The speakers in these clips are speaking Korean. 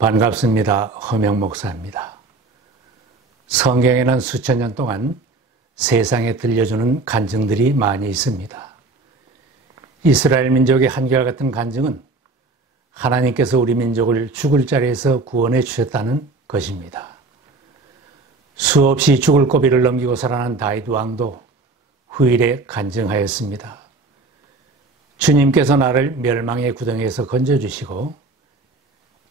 반갑습니다. 허명 목사입니다. 성경에는 수천 년 동안 세상에 들려주는 간증들이 많이 있습니다. 이스라엘 민족의 한결같은 간증은 하나님께서 우리 민족을 죽을 자리에서 구원해 주셨다는 것입니다. 수없이 죽을 고비를 넘기고 살아난 다윗 왕도 후일에 간증하였습니다. 주님께서 나를 멸망의 구덩이에서 건져주시고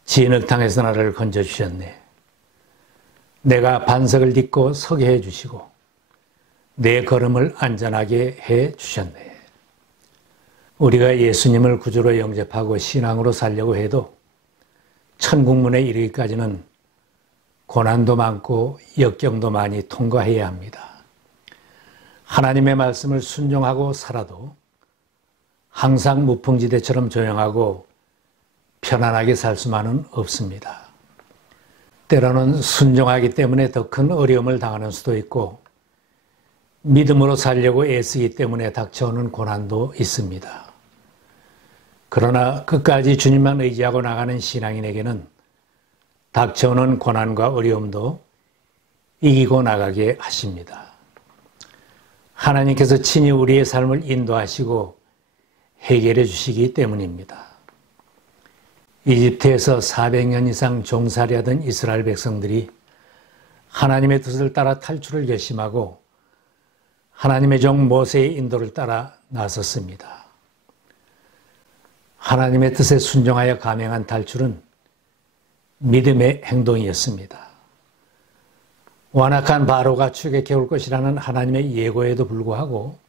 진흙탕에서 나를 건져주셨네. 내가 반석을 딛고 서게 해주시고 내 걸음을 안전하게 해주셨네. 우리가 예수님을 구주로 영접하고 신앙으로 살려고 해도 천국문에 이르기까지는 고난도 많고 역경도 많이 통과해야 합니다. 하나님의 말씀을 순종하고 살아도 항상 무풍지대처럼 조용하고 편안하게 살 수만은 없습니다. 때로는 순종하기 때문에 더 큰 어려움을 당하는 수도 있고 믿음으로 살려고 애쓰기 때문에 닥쳐오는 고난도 있습니다. 그러나 끝까지 주님만 의지하고 나가는 신앙인에게는 닥쳐오는 고난과 어려움도 이기고 나가게 하십니다. 하나님께서 친히 우리의 삶을 인도하시고 해결해 주시기 때문입니다. 이집트에서 400년 이상 종살이하던 이스라엘 백성들이 하나님의 뜻을 따라 탈출을 결심하고 하나님의 종 모세의 인도를 따라 나섰습니다. 하나님의 뜻에 순종하여 감행한 탈출은 믿음의 행동이었습니다. 완악한 바로가 추격해 올 것이라는 하나님의 예고에도 불구하고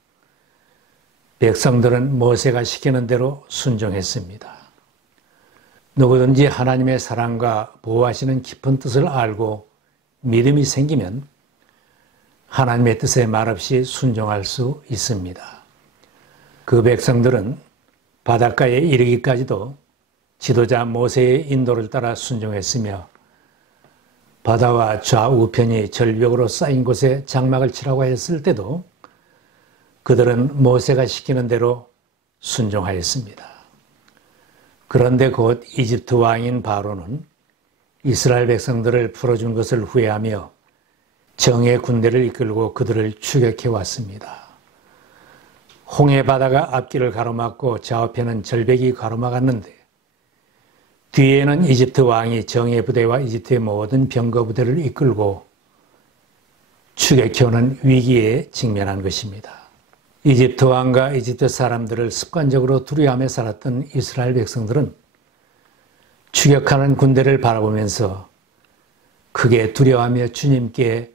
백성들은 모세가 시키는 대로 순종했습니다. 누구든지 하나님의 사랑과 보호하시는 깊은 뜻을 알고 믿음이 생기면 하나님의 뜻에 말없이 순종할 수 있습니다. 그 백성들은 바닷가에 이르기까지도 지도자 모세의 인도를 따라 순종했으며 바다와 좌우편이 절벽으로 쌓인 곳에 장막을 치라고 했을 때도 그들은 모세가 시키는 대로 순종하였습니다. 그런데 곧 이집트 왕인 바로는 이스라엘 백성들을 풀어준 것을 후회하며 정의 군대를 이끌고 그들을 추격해 왔습니다. 홍해 바다가 앞길을 가로막고 좌우편은 절벽이 가로막았는데 뒤에는 이집트 왕이 정예 부대와 이집트의 모든 병거 부대를 이끌고 추격해오는 위기에 직면한 것입니다. 이집트 왕과 이집트 사람들을 습관적으로 두려워하며 살았던 이스라엘 백성들은 추격하는 군대를 바라보면서 크게 두려워하며 주님께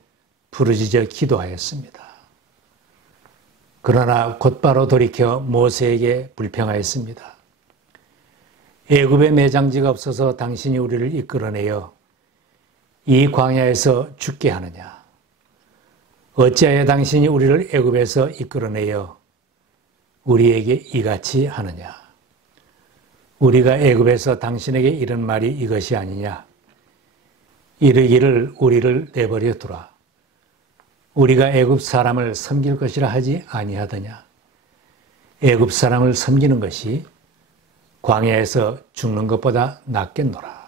부르짖어 기도하였습니다. 그러나 곧바로 돌이켜 모세에게 불평하였습니다. 애굽에 매장지가 없어서 당신이 우리를 이끌어내어 이 광야에서 죽게 하느냐? 어찌하여 당신이 우리를 애굽에서 이끌어내어 우리에게 이같이 하느냐? 우리가 애굽에서 당신에게 이런 말이 이것이 아니냐? 이르기를 우리를 내버려 두라. 우리가 애굽 사람을 섬길 것이라 하지 아니하더냐? 애굽 사람을 섬기는 것이 광야에서 죽는 것보다 낫겠노라.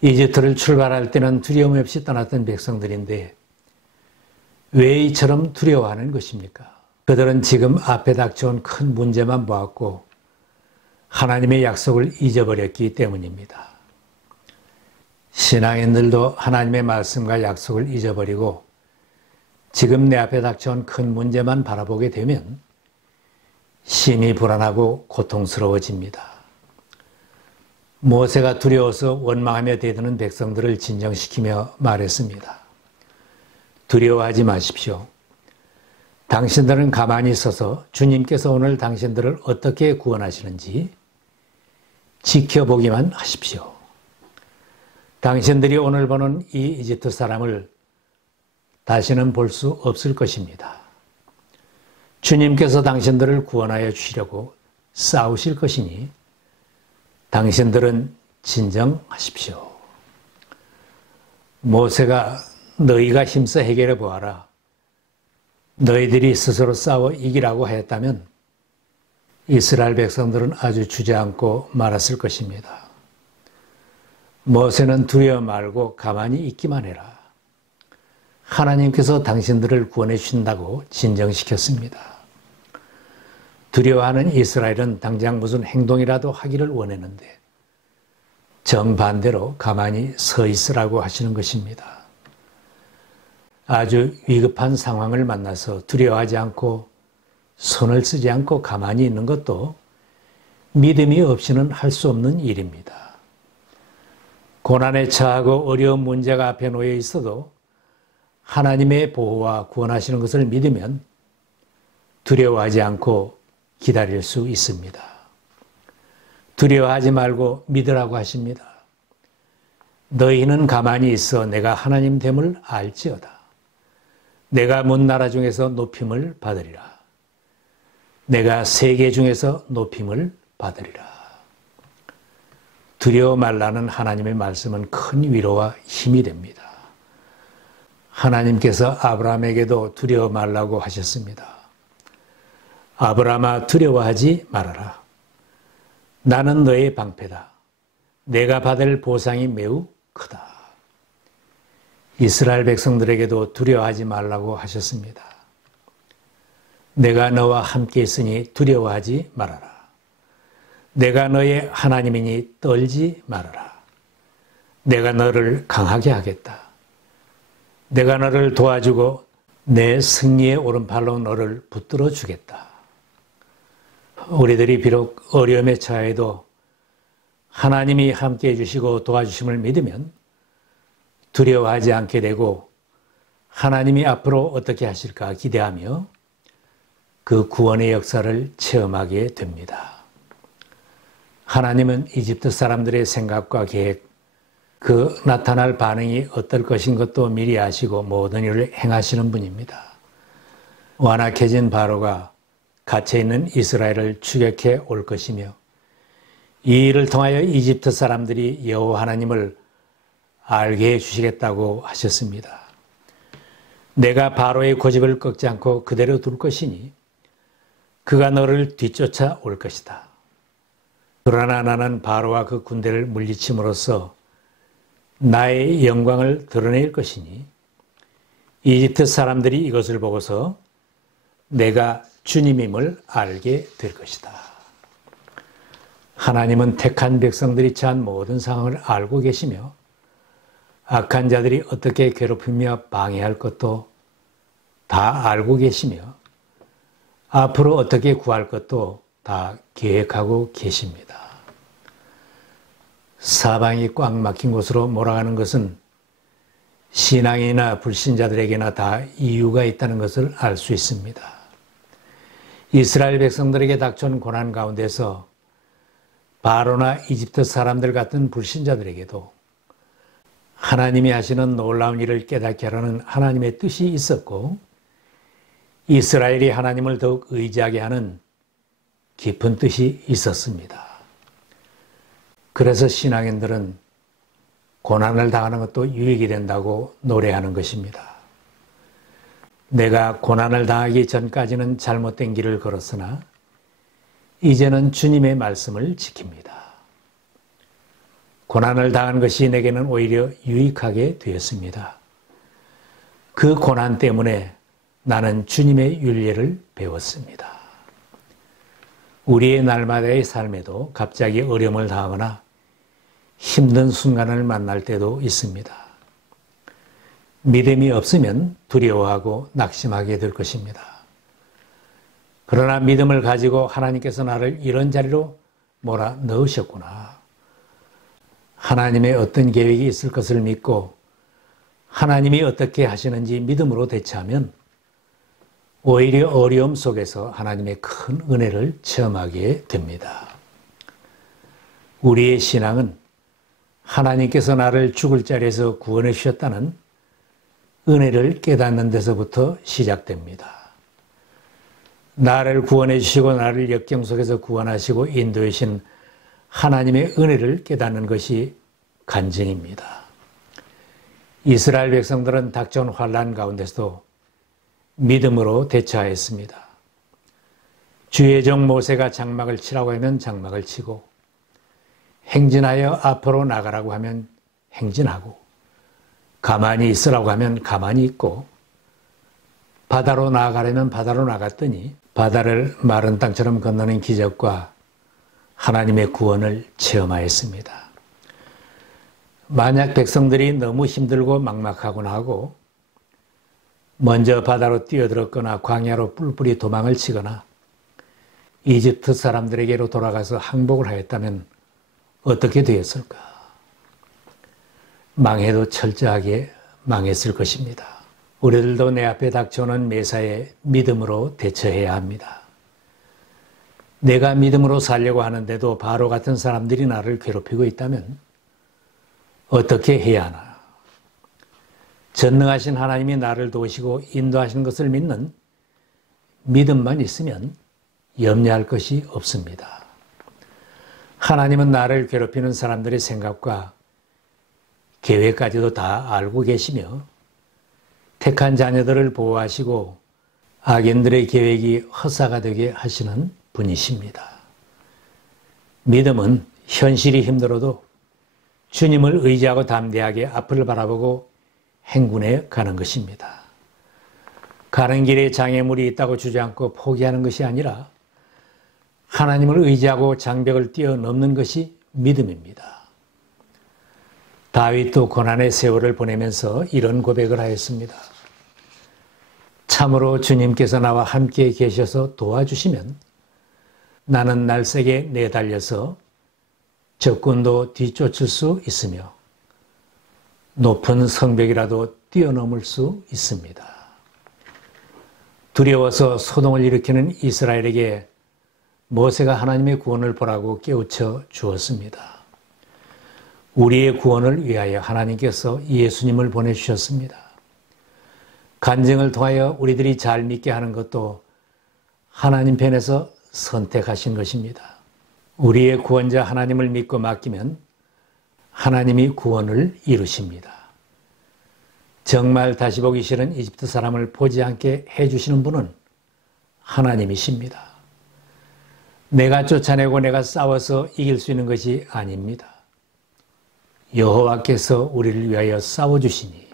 이집트를 출발할 때는 두려움 없이 떠났던 백성들인데 왜 이처럼 두려워하는 것입니까? 그들은 지금 앞에 닥쳐온 큰 문제만 보았고 하나님의 약속을 잊어버렸기 때문입니다. 신앙인들도 하나님의 말씀과 약속을 잊어버리고 지금 내 앞에 닥쳐온 큰 문제만 바라보게 되면 심히 불안하고 고통스러워집니다. 모세가 두려워서 원망하며 대드는 백성들을 진정시키며 말했습니다. 두려워하지 마십시오. 당신들은 가만히 있어서 주님께서 오늘 당신들을 어떻게 구원하시는지 지켜보기만 하십시오. 당신들이 오늘 보는 이 이집트 사람을 다시는 볼 수 없을 것입니다. 주님께서 당신들을 구원하여 주시려고 싸우실 것이니 당신들은 진정하십시오. 모세가 너희가 힘써 해결해 보아라. 너희들이 스스로 싸워 이기라고 하였다면 이스라엘 백성들은 아주 주저앉고 말았을 것입니다. 모세는 두려워 말고 가만히 있기만 해라. 하나님께서 당신들을 구원해 주신다고 진정시켰습니다. 두려워하는 이스라엘은 당장 무슨 행동이라도 하기를 원했는데 정반대로 가만히 서 있으라고 하시는 것입니다. 아주 위급한 상황을 만나서 두려워하지 않고 손을 쓰지 않고 가만히 있는 것도 믿음이 없이는 할 수 없는 일입니다. 고난에 처하고 어려운 문제가 앞에 놓여 있어도 하나님의 보호와 구원하시는 것을 믿으면 두려워하지 않고 기다릴 수 있습니다. 두려워하지 말고 믿으라고 하십니다. 너희는 가만히 있어 내가 하나님 됨을 알지어다. 내가 문 나라 중에서 높임을 받으리라. 내가 세계 중에서 높임을 받으리라. 두려워 말라는 하나님의 말씀은 큰 위로와 힘이 됩니다. 하나님께서 아브라함에게도 두려워 말라고 하셨습니다. 아브라함아 두려워하지 말아라. 나는 너의 방패다. 내가 받을 보상이 매우 크다. 이스라엘 백성들에게도 두려워하지 말라고 하셨습니다. 내가 너와 함께 있으니 두려워하지 말아라. 내가 너의 하나님이니 떨지 말아라. 내가 너를 강하게 하겠다. 내가 너를 도와주고 내 승리의 오른팔로 너를 붙들어 주겠다. 우리들이 비록 어려움에 처해도 하나님이 함께해 주시고 도와주심을 믿으면 두려워하지 않게 되고 하나님이 앞으로 어떻게 하실까 기대하며 그 구원의 역사를 체험하게 됩니다. 하나님은 이집트 사람들의 생각과 계획, 그 나타날 반응이 어떨 것인 것도 미리 아시고 모든 일을 행하시는 분입니다. 완악해진 바로가 갇혀있는 이스라엘을 추격해 올 것이며 이 일을 통하여 이집트 사람들이 여호와 하나님을 알게 해주시겠다고 하셨습니다. 내가 바로의 고집을 꺾지 않고 그대로 둘 것이니 그가 너를 뒤쫓아 올 것이다. 그러나 나는 바로와 그 군대를 물리침으로써 나의 영광을 드러낼 것이니 이집트 사람들이 이것을 보고서 내가 주님임을 알게 될 것이다. 하나님은 택한 백성들이 처한 모든 상황을 알고 계시며 악한 자들이 어떻게 괴롭히며 방해할 것도 다 알고 계시며 앞으로 어떻게 구할 것도 다 계획하고 계십니다. 사방이 꽉 막힌 곳으로 몰아가는 것은 신앙이나 불신자들에게나 다 이유가 있다는 것을 알 수 있습니다. 이스라엘 백성들에게 닥쳐온 고난 가운데서 바로나 이집트 사람들 같은 불신자들에게도 하나님이 하시는 놀라운 일을 깨닫게 하라는 하나님의 뜻이 있었고 이스라엘이 하나님을 더욱 의지하게 하는 깊은 뜻이 있었습니다. 그래서 신앙인들은 고난을 당하는 것도 유익이 된다고 노래하는 것입니다. 내가 고난을 당하기 전까지는 잘못된 길을 걸었으나 이제는 주님의 말씀을 지킵니다. 고난을 당한 것이 내게는 오히려 유익하게 되었습니다. 그 고난 때문에 나는 주님의 윤례를 배웠습니다. 우리의 날마다의 삶에도 갑자기 어려움을 당하거나 힘든 순간을 만날 때도 있습니다. 믿음이 없으면 두려워하고 낙심하게 될 것입니다. 그러나 믿음을 가지고 하나님께서 나를 이런 자리로 몰아 넣으셨구나. 하나님의 어떤 계획이 있을 것을 믿고 하나님이 어떻게 하시는지 믿음으로 대처하면 오히려 어려움 속에서 하나님의 큰 은혜를 체험하게 됩니다. 우리의 신앙은 하나님께서 나를 죽을 자리에서 구원해 주셨다는 은혜를 깨닫는 데서부터 시작됩니다. 나를 구원해 주시고 나를 역경 속에서 구원하시고 인도해 주신 하나님의 은혜를 깨닫는 것이 간증입니다. 이스라엘 백성들은 닥쳐온 환난 가운데서도 믿음으로 대처하였습니다. 주의 종 모세가 장막을 치라고 하면 장막을 치고 행진하여 앞으로 나가라고 하면 행진하고, 가만히 있으라고 하면 가만히 있고, 바다로 나아가려면 바다로 나갔더니 바다를 마른 땅처럼 건너는 기적과 하나님의 구원을 체험하였습니다. 만약 백성들이 너무 힘들고 막막하거나 하고 먼저 바다로 뛰어들었거나 광야로 뿔뿔이 도망을 치거나 이집트 사람들에게로 돌아가서 항복을 하였다면 어떻게 되었을까? 망해도 철저하게 망했을 것입니다. 우리들도 내 앞에 닥쳐오는 매사에 믿음으로 대처해야 합니다. 내가 믿음으로 살려고 하는데도 바로 같은 사람들이 나를 괴롭히고 있다면 어떻게 해야 하나? 전능하신 하나님이 나를 도우시고 인도하시는 것을 믿는 믿음만 있으면 염려할 것이 없습니다. 하나님은 나를 괴롭히는 사람들의 생각과 계획까지도 다 알고 계시며 택한 자녀들을 보호하시고 악인들의 계획이 허사가 되게 하시는 분이십니다. 믿음은 현실이 힘들어도 주님을 의지하고 담대하게 앞을 바라보고 행군해 가는 것입니다. 가는 길에 장애물이 있다고 주저앉고 포기하는 것이 아니라 하나님을 의지하고 장벽을 뛰어넘는 것이 믿음입니다. 다윗도 고난의 세월을 보내면서 이런 고백을 하였습니다. 참으로 주님께서 나와 함께 계셔서 도와주시면 나는 날쌔게 내달려서 적군도 뒤쫓을 수 있으며 높은 성벽이라도 뛰어넘을 수 있습니다. 두려워서 소동을 일으키는 이스라엘에게 모세가 하나님의 구원을 보라고 깨우쳐 주었습니다. 우리의 구원을 위하여 하나님께서 예수님을 보내주셨습니다. 간증을 통하여 우리들이 잘 믿게 하는 것도 하나님 편에서 선택하신 것입니다. 우리의 구원자 하나님을 믿고 맡기면 하나님이 구원을 이루십니다. 정말 다시 보기 싫은 이집트 사람을 보지 않게 해주시는 분은 하나님이십니다. 내가 쫓아내고 내가 싸워서 이길 수 있는 것이 아닙니다. 여호와께서 우리를 위하여 싸워주시니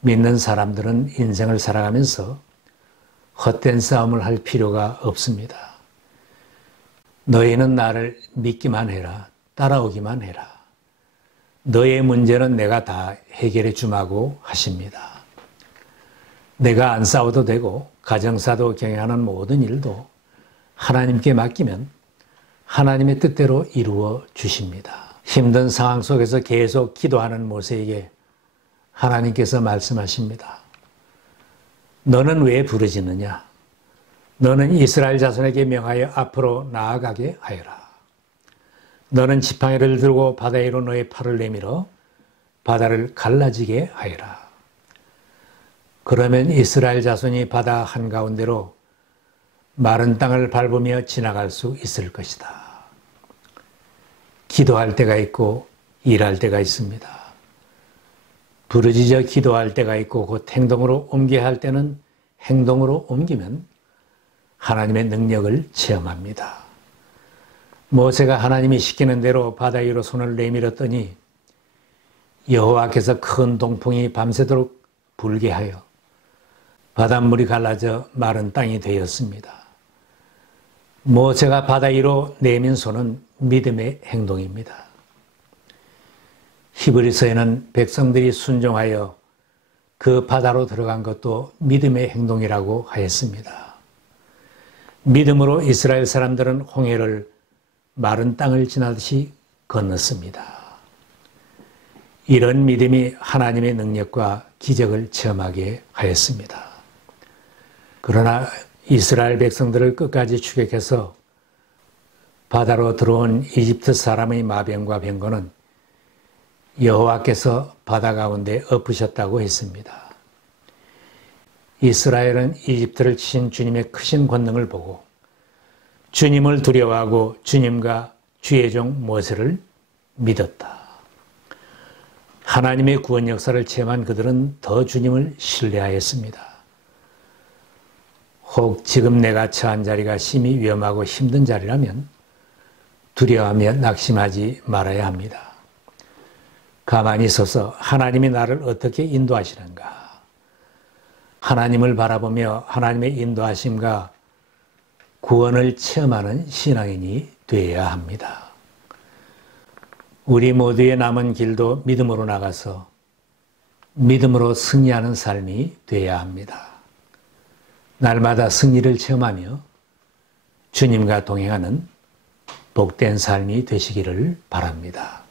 믿는 사람들은 인생을 살아가면서 헛된 싸움을 할 필요가 없습니다. 너희는 나를 믿기만 해라. 따라오기만 해라. 너의 문제는 내가 다 해결해 주마고 하십니다. 내가 안 싸워도 되고 가정사도 경영하는 모든 일도 하나님께 맡기면 하나님의 뜻대로 이루어 주십니다. 힘든 상황 속에서 계속 기도하는 모세에게 하나님께서 말씀하십니다. 너는 왜 부르짖느냐? 너는 이스라엘 자손에게 명하여 앞으로 나아가게 하여라. 너는 지팡이를 들고 바다 위로 너의 팔을 내밀어 바다를 갈라지게 하여라. 그러면 이스라엘 자손이 바다 한가운데로 마른 땅을 밟으며 지나갈 수 있을 것이다. 기도할 때가 있고 일할 때가 있습니다. 부르짖어 기도할 때가 있고 곧 행동으로 옮겨야 할 때는 행동으로 옮기면 하나님의 능력을 체험합니다. 모세가 하나님이 시키는 대로 바다 위로 손을 내밀었더니 여호와께서 큰 동풍이 밤새도록 불게 하여 바닷물이 갈라져 마른 땅이 되었습니다. 모세가 바다 위로 내민 손은 믿음의 행동입니다. 히브리서에는 백성들이 순종하여 그 바다로 들어간 것도 믿음의 행동이라고 하였습니다. 믿음으로 이스라엘 사람들은 홍해를 마른 땅을 지나듯이 건넜습니다. 이런 믿음이 하나님의 능력과 기적을 체험하게 하였습니다. 그러나 이스라엘 백성들을 끝까지 추격해서 바다로 들어온 이집트 사람의 마병과 병거는 여호와께서 바다 가운데 엎으셨다고 했습니다. 이스라엘은 이집트를 치신 주님의 크신 권능을 보고 주님을 두려워하고 주님과 주의 종 모세를 믿었다. 하나님의 구원 역사를 체험한 그들은 더 주님을 신뢰하였습니다. 혹 지금 내가 처한 자리가 심히 위험하고 힘든 자리라면 두려워하며 낙심하지 말아야 합니다. 가만히 서서 하나님이 나를 어떻게 인도하시는가? 하나님을 바라보며 하나님의 인도하심과 구원을 체험하는 신앙인이 되어야 합니다. 우리 모두의 남은 길도 믿음으로 나가서 믿음으로 승리하는 삶이 되어야 합니다. 날마다 승리를 체험하며 주님과 동행하는 복된 삶이 되시기를 바랍니다.